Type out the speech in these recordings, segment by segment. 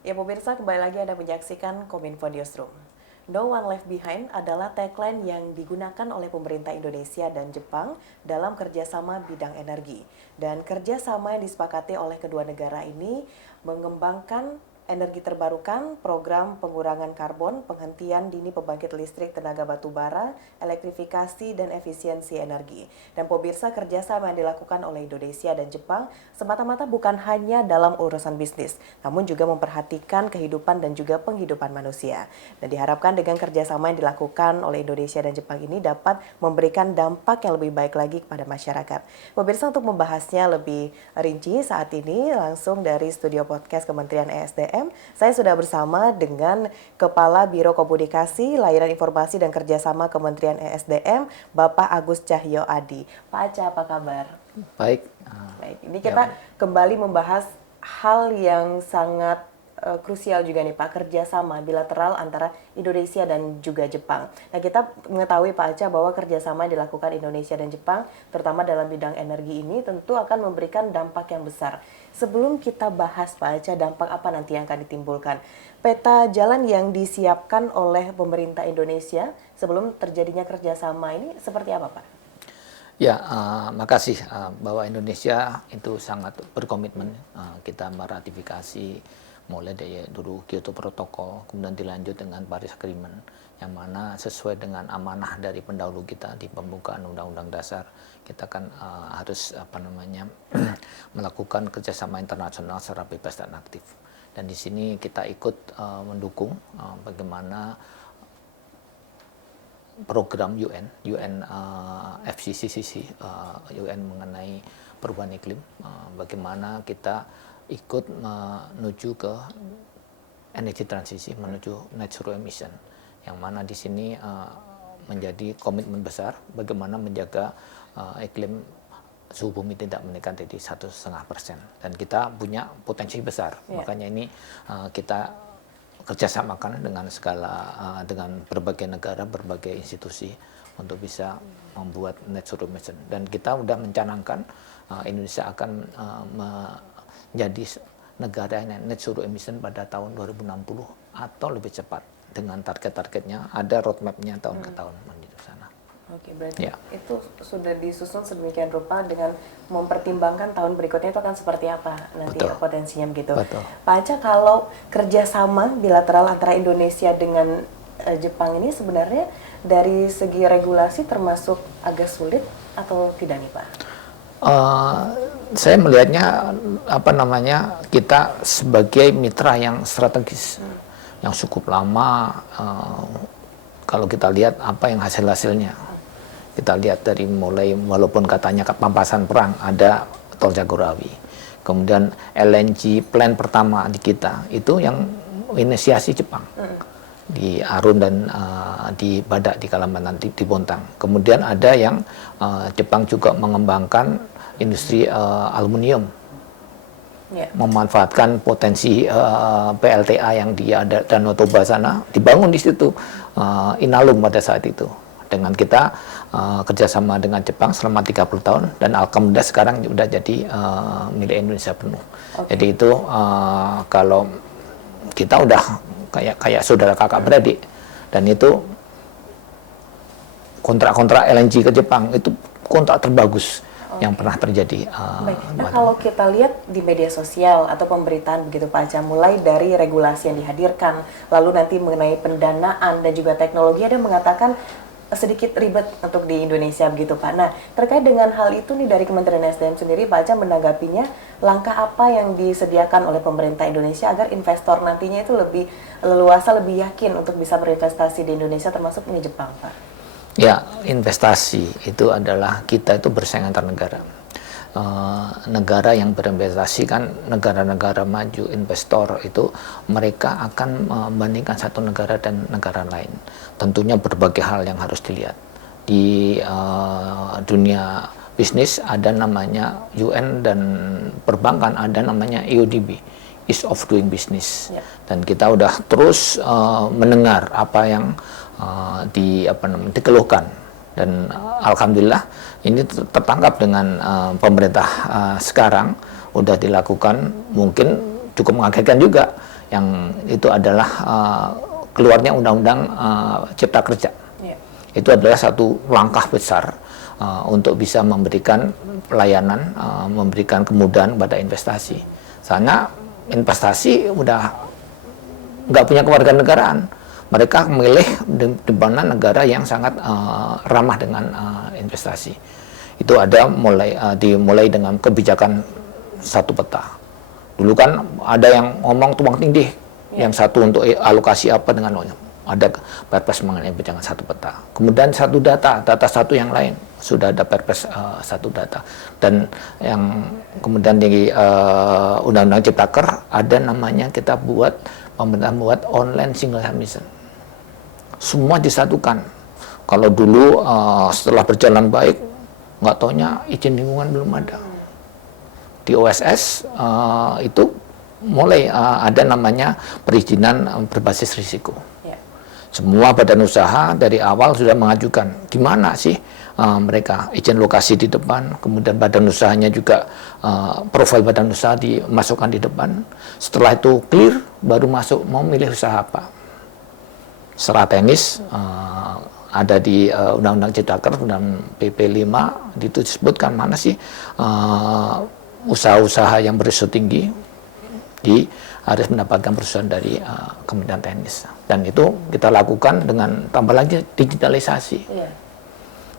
Ya pemirsa, kembali lagi Anda menyaksikan Kominfo Newsroom. No One Left Behind adalah tagline yang digunakan oleh pemerintah Indonesia dan Jepang dalam kerjasama bidang energi. Dan kerjasama yang disepakati oleh kedua negara ini mengembangkan energi terbarukan, program pengurangan karbon, penghentian dini pembangkit listrik tenaga batu bara, elektrifikasi, dan efisiensi energi. Dan pemirsa, kerjasama yang dilakukan oleh Indonesia dan Jepang semata-mata bukan hanya dalam urusan bisnis, namun juga memperhatikan kehidupan dan juga penghidupan manusia. Dan diharapkan dengan kerjasama yang dilakukan oleh Indonesia dan Jepang ini dapat memberikan dampak yang lebih baik lagi kepada masyarakat. Pemirsa, untuk membahasnya lebih rinci saat ini langsung dari studio podcast Kementerian ESDM, saya sudah bersama dengan Kepala Biro Komunikasi, Layanan Informasi dan Kerjasama Kementerian ESDM, Bapak Agus Cahyo Adi. Pak Aca, apa kabar? Baik. Baik, ini kita kembali membahas hal yang sangat krusial juga nih Pak, kerjasama bilateral antara Indonesia dan juga Jepang. Nah, kita mengetahui Pak Aca bahwa kerjasama yang dilakukan Indonesia dan Jepang, terutama dalam bidang energi ini, tentu akan memberikan dampak yang besar. Sebelum kita bahas Pak Aca, dampak apa nanti yang akan ditimbulkan? Peta jalan yang disiapkan oleh pemerintah Indonesia sebelum terjadinya kerjasama ini seperti apa Pak? Ya, makasih bahwa Indonesia itu sangat berkomitmen. Kita meratifikasi mulai dari dulu Kyoto Protocol, kemudian dilanjut dengan Paris Agreement, yang mana sesuai dengan amanah dari pendahulu kita di pembukaan Undang-Undang Dasar, kita kan harus melakukan kerjasama internasional secara bebas dan aktif. Dan di sini kita ikut mendukung bagaimana program UN FCCC, UN mengenai perubahan iklim, bagaimana kita ikut menuju ke energi transisi, menuju net zero emission, yang mana di sini menjadi komitmen besar bagaimana menjaga iklim suhu bumi tidak meningkat dari 1,5%, dan kita punya potensi besar. Makanya ini kita kerjasamakan dengan dengan berbagai negara, berbagai institusi untuk bisa membuat net zero emission. Dan kita sudah mencanangkan Indonesia akan menjadi negara yang net zero emission pada tahun 2060 atau lebih cepat, dengan target-targetnya, ada roadmap-nya tahun ke tahun menuju sana. Oke, berarti itu sudah disusun sedemikian rupa dengan mempertimbangkan tahun berikutnya itu akan seperti apa nanti potensinya begitu. Betul. Pak Aca, kalau kerjasama bilateral antara Indonesia dengan Jepang ini sebenarnya dari segi regulasi termasuk agak sulit atau tidak nih Pak? Saya melihatnya kita sebagai mitra yang strategis, yang cukup lama. Kalau kita lihat apa yang hasil-hasilnya, kita lihat dari mulai, walaupun katanya pampasan perang, ada Tol Jagorawi, kemudian LNG plant pertama di kita itu yang inisiasi Jepang, di Arun dan di Badak di Kalimantan, di Bontang. Kemudian ada yang Jepang juga mengembangkan industri aluminium, memanfaatkan potensi PLTA yang di Danau Toba sana, dibangun di situ Inalum pada saat itu. Dengan kita kerjasama dengan Jepang selama 30 tahun, dan alhamdulillah sekarang sudah jadi milik Indonesia penuh. Jadi itu kalau kita udah kayak saudara kakak beradik, dan itu kontrak-kontrak LNG ke Jepang itu kontrak terbagus yang pernah terjadi. Baik. Nah, kalau kita lihat di media sosial atau pemberitaan begitu Pak Aca, mulai dari regulasi yang dihadirkan, lalu nanti mengenai pendanaan dan juga teknologi, ada yang mengatakan sedikit ribet untuk di Indonesia begitu Pak. Nah, terkait dengan hal itu nih dari Kementerian SDM sendiri, Pak Aca menanggapinya, langkah apa yang disediakan oleh pemerintah Indonesia agar investor nantinya itu lebih leluasa, lebih yakin untuk bisa berinvestasi di Indonesia termasuk di Jepang Pak? Ya, investasi itu adalah kita itu bersaing antar negara. Negara yang berinvestasi kan negara-negara maju, investor itu mereka akan membandingkan satu negara dan negara lain. Tentunya berbagai hal yang harus dilihat. Di dunia bisnis ada namanya UN, dan perbankan ada namanya EODB, Ease of Doing Business. Dan kita udah terus mendengar apa yang dikeluhkan, dan alhamdulillah ini tertangkap dengan pemerintah sekarang, udah dilakukan, mungkin cukup mengagetkan juga, yang itu adalah keluarnya Undang-Undang Cipta Kerja. Itu adalah satu langkah besar untuk bisa memberikan pelayanan, memberikan kemudahan pada investasi. Soalnya investasi udah nggak punya kewarganegaraan. Mereka memilih di mana negara yang sangat ramah dengan investasi. Itu ada dimulai dengan kebijakan satu peta. Dulu kan ada yang ngomong tumpang tindih, yang satu untuk alokasi apa dengan ada perpres mengenai kebijakan satu peta. Kemudian satu data satu yang lain sudah ada perpres satu data. Dan yang kemudian di Undang-Undang Ciptaker ada namanya pemerintah buat online single submission. Semua disatukan. Kalau dulu setelah berjalan baik, nggak taunya izin lingkungan belum ada. Di OSS itu mulai ada namanya perizinan berbasis risiko. Semua badan usaha dari awal sudah mengajukan gimana sih mereka izin lokasi di depan, kemudian badan usahanya juga profil badan usaha dimasukkan di depan. Setelah itu clear, baru masuk mau milih usaha apa. Secara teknis ada di Undang-Undang Ciptaker dan PP 5 itu disebutkan mana sih usaha-usaha yang berisiko tinggi harus mendapatkan persetujuan dari Kementerian Teknis. Dan itu kita lakukan dengan tambah lagi digitalisasi.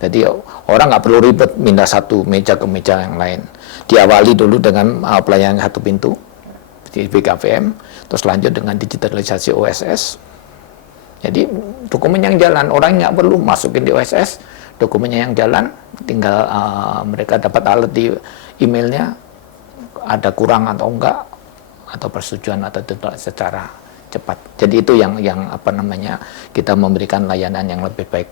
Jadi orang nggak perlu ribet pindah satu meja ke meja yang lain. Diawali dulu dengan pelayanan satu pintu di BKPM, terus lanjut dengan digitalisasi OSS. Jadi dokumen yang jalan, orang nggak perlu masukin di OSS, dokumennya yang jalan, tinggal mereka dapat alert di emailnya, ada kurang atau enggak, atau persetujuan atau tidak secara cepat. Jadi itu yang kita memberikan layanan yang lebih baik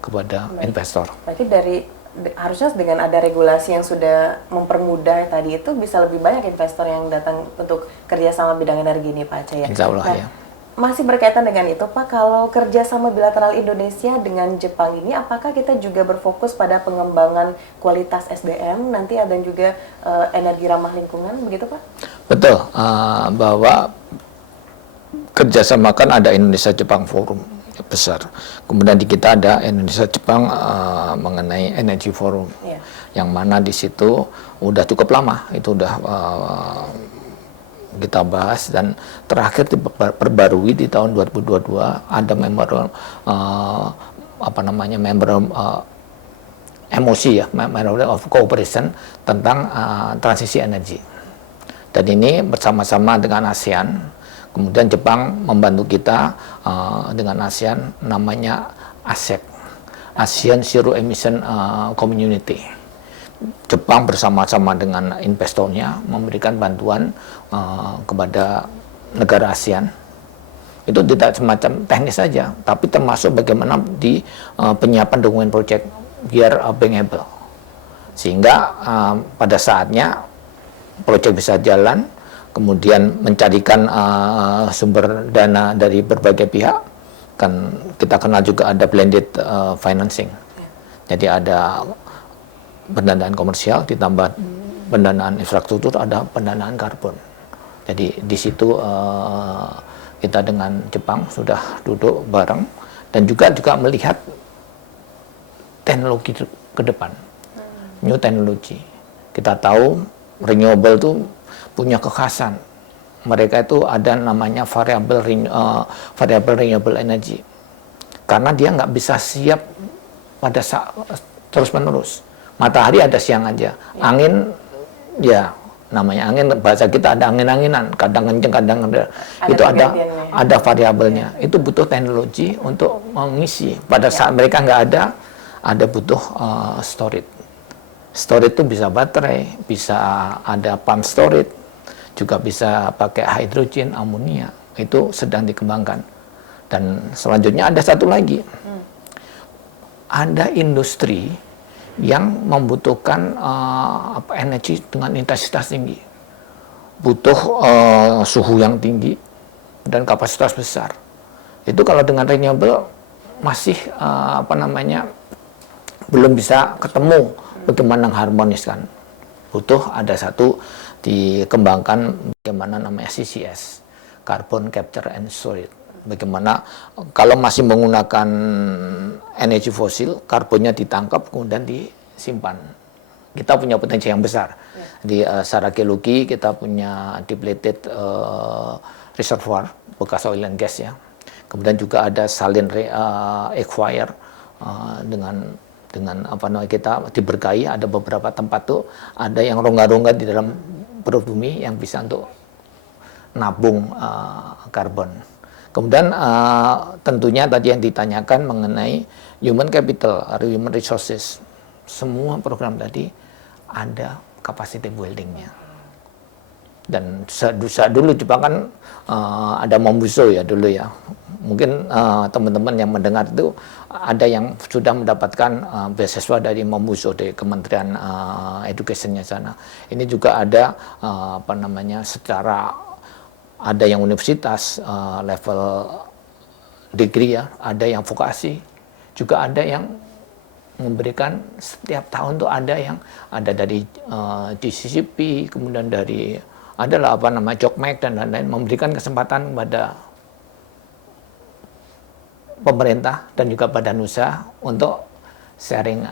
kepada investor. Berarti harusnya dengan ada regulasi yang sudah mempermudah tadi itu bisa lebih banyak investor yang datang untuk kerjasama bidang energi ini Pak Aceh ya. Insya Allah ya. Masih berkaitan dengan itu Pak, kalau kerjasama bilateral Indonesia dengan Jepang ini, apakah kita juga berfokus pada pengembangan kualitas SDM nanti dan juga energi ramah lingkungan, begitu Pak? Betul, bahwa kerjasama kan ada Indonesia-Jepang Forum besar. Kemudian di kita ada Indonesia-Jepang mengenai Energy Forum, yang mana di situ udah cukup lama, itu udah kita bahas, dan terakhir diperbarui di tahun 2022 ada member MOC ya, Memorandum of Cooperation tentang transisi energi. Dan ini bersama-sama dengan ASEAN, kemudian Jepang membantu kita dengan ASEAN, namanya ASEC, ASEAN Zero Emission Community. Jepang bersama-sama dengan investornya memberikan bantuan kepada negara ASEAN. Itu tidak semacam teknis saja, tapi termasuk bagaimana di penyiapan dokumen proyek biar bankable. Sehingga pada saatnya proyek bisa jalan, kemudian mencarikan sumber dana dari berbagai pihak. Kan kita kenal juga ada blended financing. Jadi ada pendanaan komersial ditambah pendanaan infrastruktur, ada pendanaan karbon. Jadi di situ kita dengan Jepang sudah duduk bareng dan juga melihat teknologi ke depan, new teknologi. Kita tahu renewable itu punya kekhasan. Mereka itu ada namanya variable renewable energy, karena dia nggak bisa siap pada saat terus menerus. Matahari ada siang aja, angin ya namanya angin, bahasa kita ada angin-anginan, kadang kenceng kadang rendah, itu ada variabelnya. Itu butuh teknologi untuk mengisi. Pada saat mereka nggak ada butuh storage. Storage itu bisa baterai, bisa ada pump storage, juga bisa pakai hidrogen, amonia. Itu sedang dikembangkan. Dan selanjutnya ada satu lagi, ada industri yang membutuhkan energi dengan intensitas tinggi, butuh suhu yang tinggi dan kapasitas besar. Itu kalau dengan renewable masih belum bisa ketemu bagaimana mengharmoniskan. Butuh ada satu dikembangkan bagaimana namanya CCS, carbon capture and storage. Bagaimana kalau masih menggunakan energi fosil, karbonnya ditangkap kemudian disimpan. Kita punya potensi yang besar. Di secara geologi kita punya depleted reservoir bekas oil and gas ya. Kemudian juga ada saline aquifer dengan apa namanya, kita diberkahi, ada beberapa tempat tuh ada yang rongga-rongga di dalam perut bumi yang bisa untuk nabung karbon. Kemudian tentunya tadi yang ditanyakan mengenai human capital atau human resources. Semua program tadi ada capacity building-nya. Dan dulu Jepang kan ada Mombuso ya dulu ya. Mungkin teman-teman yang mendengar itu ada yang sudah mendapatkan beasiswa dari Mombuso, dari Kementerian Education-nya sana. Ini juga ada apa namanya, secara ada yang universitas level degree ya, ada yang vokasi, juga ada yang memberikan setiap tahun tuh ada yang ada dari GCCP, kemudian dari adalah apa namanya Jokmek dan lain-lain, memberikan kesempatan kepada pemerintah dan juga badan usaha untuk sharing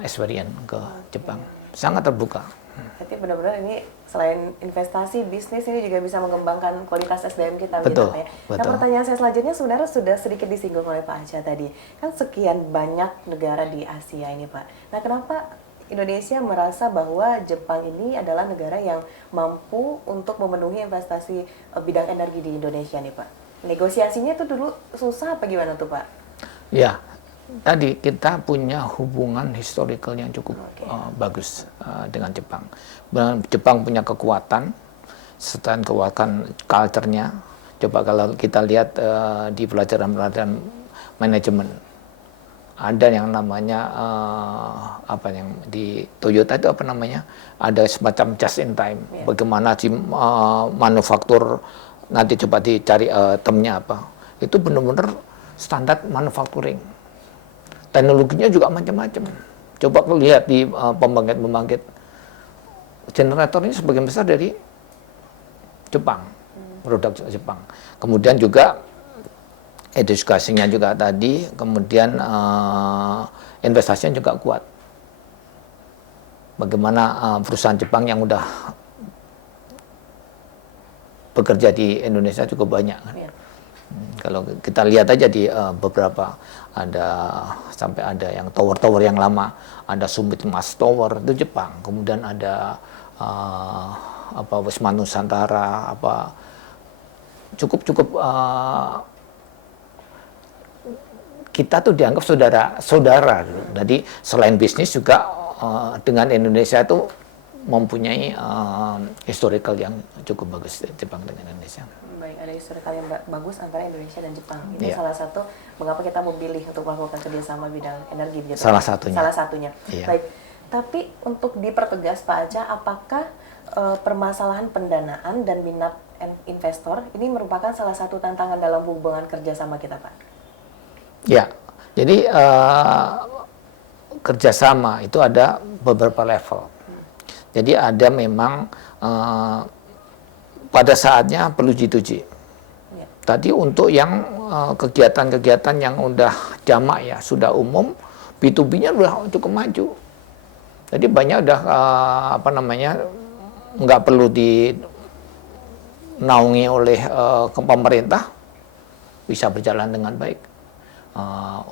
experience ke Jepang. Sangat terbuka. Jadi benar-benar ini selain investasi, bisnis ini juga bisa mengembangkan kualitas SDM kita. Betul, gitu, Pak ya. betul. Nah, pertanyaan saya selanjutnya sebenarnya sudah sedikit disinggung oleh Pak Acha tadi. Kan sekian banyak negara di Asia ini, Pak. Nah, kenapa Indonesia merasa bahwa Jepang ini adalah negara yang mampu untuk memenuhi investasi bidang energi di Indonesia nih, Pak? Negosiasinya itu dulu susah apa gimana tuh, Pak? Ya, tadi kita punya hubungan historical yang cukup bagus dengan Jepang. Jepang punya kekuatan, selain kekuatan culture-nya. Coba kalau kita lihat di pelajaran-pelajaran manajemen, ada yang namanya apa yang di Toyota itu apa namanya? Ada semacam just in time. Bagaimana si manufaktur, nanti coba dicari termnya apa. Itu benar-benar standar manufacturing. Teknologinya juga macam-macam. Coba lihat di pembangkit-pembangkit, generatornya sebagian besar dari Jepang, produk Jepang. Kemudian juga edukasinya juga tadi, kemudian investasinya juga kuat. Bagaimana perusahaan Jepang yang udah bekerja di Indonesia cukup banyak kan? Kalau kita lihat aja di beberapa ada sampai ada yang tower-tower yang lama, ada Sumitomo Tower itu Jepang, kemudian ada apa Wisma Nusantara, apa cukup kita tuh dianggap saudara. Jadi selain bisnis juga dengan Indonesia itu mempunyai historical yang cukup bagus Jepang dengan Indonesia. Baik, ada historical yang bagus antara Indonesia dan Jepang. Ini salah satu mengapa kita memilih untuk melakukan kerjasama bidang energi. Gitu. Salah satunya. Salah satunya. Iya. Baik, tapi untuk dipertegas Pak Acha, apakah permasalahan pendanaan dan minat investor ini merupakan salah satu tantangan dalam hubungan kerjasama kita, Pak? Ya, jadi kerjasama itu ada beberapa level. Jadi ada memang pada saatnya perlu G2G. Ya. Tadi untuk yang kegiatan-kegiatan yang udah jamak ya, sudah umum, B2B-nya udah cukup maju. Jadi banyak udah apa namanya, nggak perlu dinaungi oleh pemerintah, bisa berjalan dengan baik.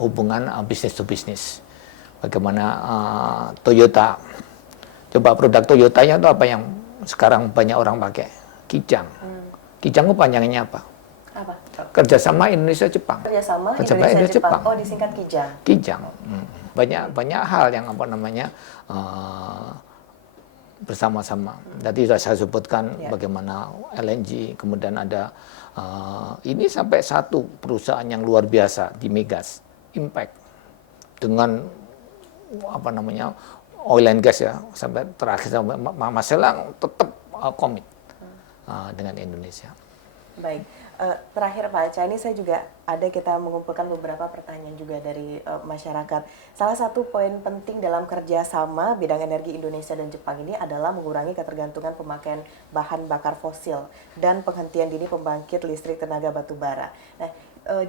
Hubungan bisnis to bisnis. Bagaimana Toyota, coba produk Toyotanya itu apa yang sekarang banyak orang pakai? Kijang. Kijang itu panjangnya apa? Apa? Kerjasama Indonesia-Jepang. Kerjasama Indonesia-Jepang. Oh, disingkat Kijang. Kijang. Banyak hal yang apa namanya bersama-sama. Tadi sudah saya sebutkan bagaimana LNG, kemudian ada ini sampai satu perusahaan yang luar biasa di Migas, Impact, dengan apa namanya oil and gas ya, sampai terakhir sampai Mas Selang tetap komit dengan Indonesia. Baik, terakhir Pak Aca, ini saya juga kita mengumpulkan beberapa pertanyaan juga dari masyarakat. Salah satu poin penting dalam kerjasama bidang energi Indonesia dan Jepang ini adalah mengurangi ketergantungan pemakaian bahan bakar fosil dan penghentian dini pembangkit listrik tenaga batu bara. Nah,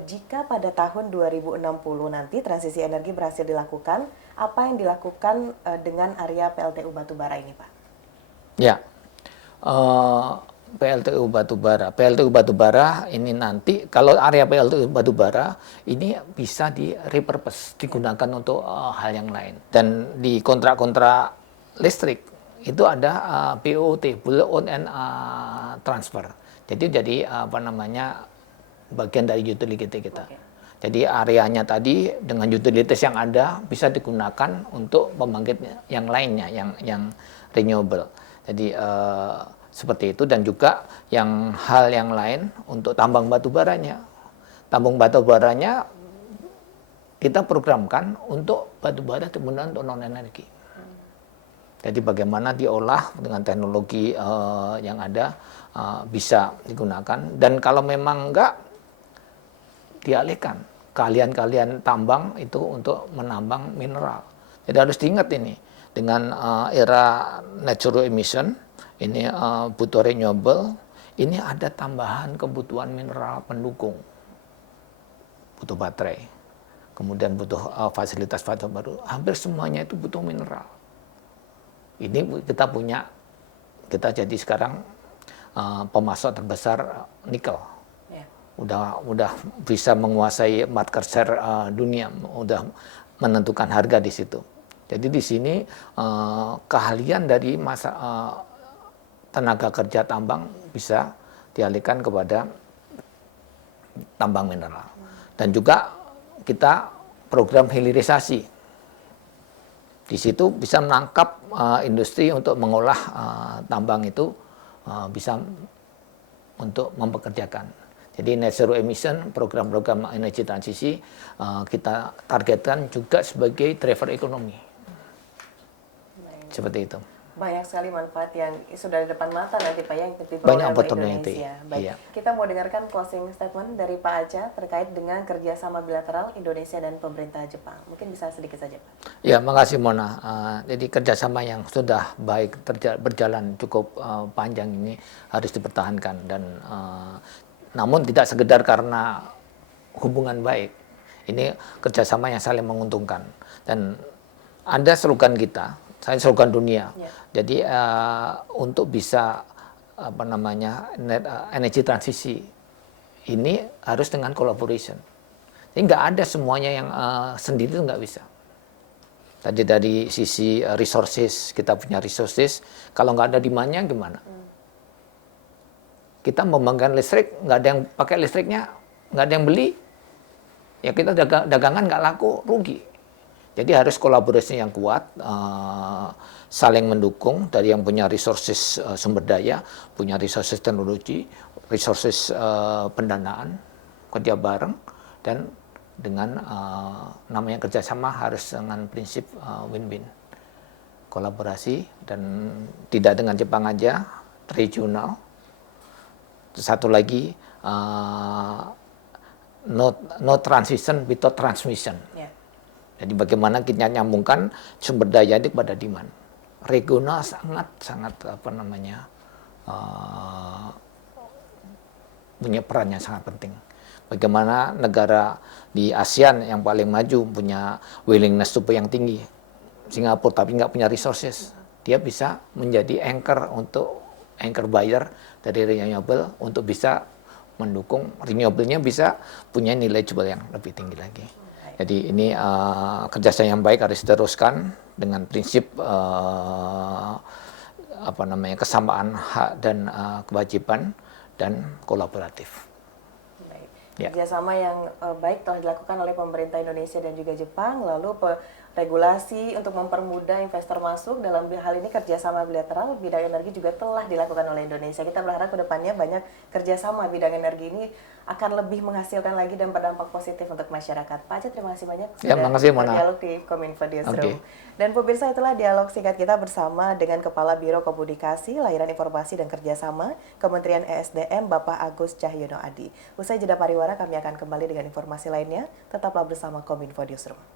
jika pada tahun 2060 nanti transisi energi berhasil dilakukan, apa yang dilakukan dengan area PLTU batubara ini, Pak? Ya, PLTU batubara. PLTU batubara ini nanti kalau area PLTU batubara ini bisa di-repurpose, digunakan untuk hal yang lain. Dan di kontrak-kontrak listrik itu ada BOT, Build Own and Transfer. Jadi apa namanya bagian dari utility kita. Oke. Jadi areanya tadi dengan utilities yang ada bisa digunakan untuk pembangkit yang lainnya, yang renewable. Jadi seperti itu, dan juga hal yang lain untuk tambang batu baranya. Tambang batu baranya kita programkan untuk batu bara kemudian untuk non energi. Jadi bagaimana diolah dengan teknologi yang ada bisa digunakan, dan kalau memang enggak dialihkan keahlian-keahlian tambang itu untuk menambang mineral. Jadi harus diingat ini dengan era net zero emission ini butuh renewable, ini ada tambahan kebutuhan mineral pendukung, butuh baterai, kemudian butuh fasilitas baru, hampir semuanya itu butuh mineral. Ini kita jadi sekarang pemasok terbesar nikel. Udah bisa menguasai market share dunia, udah menentukan harga di situ. Jadi di sini keahlian dari tenaga kerja tambang bisa dialihkan kepada tambang mineral. Dan juga kita program hilirisasi. Di situ bisa menangkap industri untuk mengolah tambang itu, bisa untuk mempekerjakan. Jadi net zero emission, program-program energi transisi kita targetkan juga sebagai driver ekonomi. Seperti itu. Banyak sekali manfaat yang sudah di depan mata nanti Pak yang banyak opportunity. Indonesia. Baik, iya. Kita mau dengarkan closing statement dari Pak Aca terkait dengan kerjasama bilateral Indonesia dan pemerintah Jepang. Mungkin bisa sedikit saja Pak. Ya, makasih Mona. Jadi kerjasama yang sudah baik berjalan cukup panjang ini harus dipertahankan, dan namun tidak sekedar karena hubungan baik. Ini kerjasama yang saling menguntungkan, dan ada slogan kita. Saya slogan dunia. Ya. Jadi untuk bisa energi transisi ini harus dengan collaboration. Jadi nggak ada semuanya yang sendiri, itu nggak bisa. Tadi dari sisi resources, kita punya resources. Kalau nggak ada demand-nya gimana? Kita membangkitkan listrik, nggak ada yang pakai listriknya, nggak ada yang beli, ya kita dagangan nggak laku, rugi. Jadi harus kolaborasi yang kuat, saling mendukung dari yang punya resources sumber daya, punya resources teknologi, resources pendanaan, kerja bareng, dan dengan namanya kerjasama harus dengan prinsip win-win. Kolaborasi, dan tidak dengan Jepang aja, regional. Satu lagi, no transition without transmission. Yeah. Jadi bagaimana kita nyambungkan sumber daya itu kepada demand. Regional sangat punya peran yang sangat penting. Bagaimana negara di ASEAN yang paling maju punya willingness to pay yang tinggi. Singapura tapi nggak punya resources. Dia bisa menjadi anchor buyer dari renewable untuk bisa mendukung renewable-nya, bisa punya nilai jual yang lebih tinggi lagi. Jadi ini kerjasama yang baik harus diteruskan dengan prinsip kesamaan hak dan kewajiban dan kolaboratif. Baik. Ya. Kerjasama yang baik telah dilakukan oleh pemerintah Indonesia dan juga Jepang. Lalu regulasi untuk mempermudah investor masuk. Dalam hal ini kerjasama bilateral bidang energi juga telah dilakukan oleh Indonesia. Kita berharap ke depannya banyak kerjasama bidang energi ini akan lebih menghasilkan lagi dan berdampak positif untuk masyarakat. Pak Aceh, terima kasih banyak Ya, makasih Mona. berdialog di Kominfo Newsroom. Oke. Dan pemirsa, itulah dialog singkat kita bersama dengan Kepala Biro Komunikasi, Layanan Informasi dan Kerjasama Kementerian ESDM, Bapak Agus Cahyono Adi. Usai jeda pariwara, kami akan kembali dengan informasi lainnya. Tetaplah bersama Kominfo Newsroom.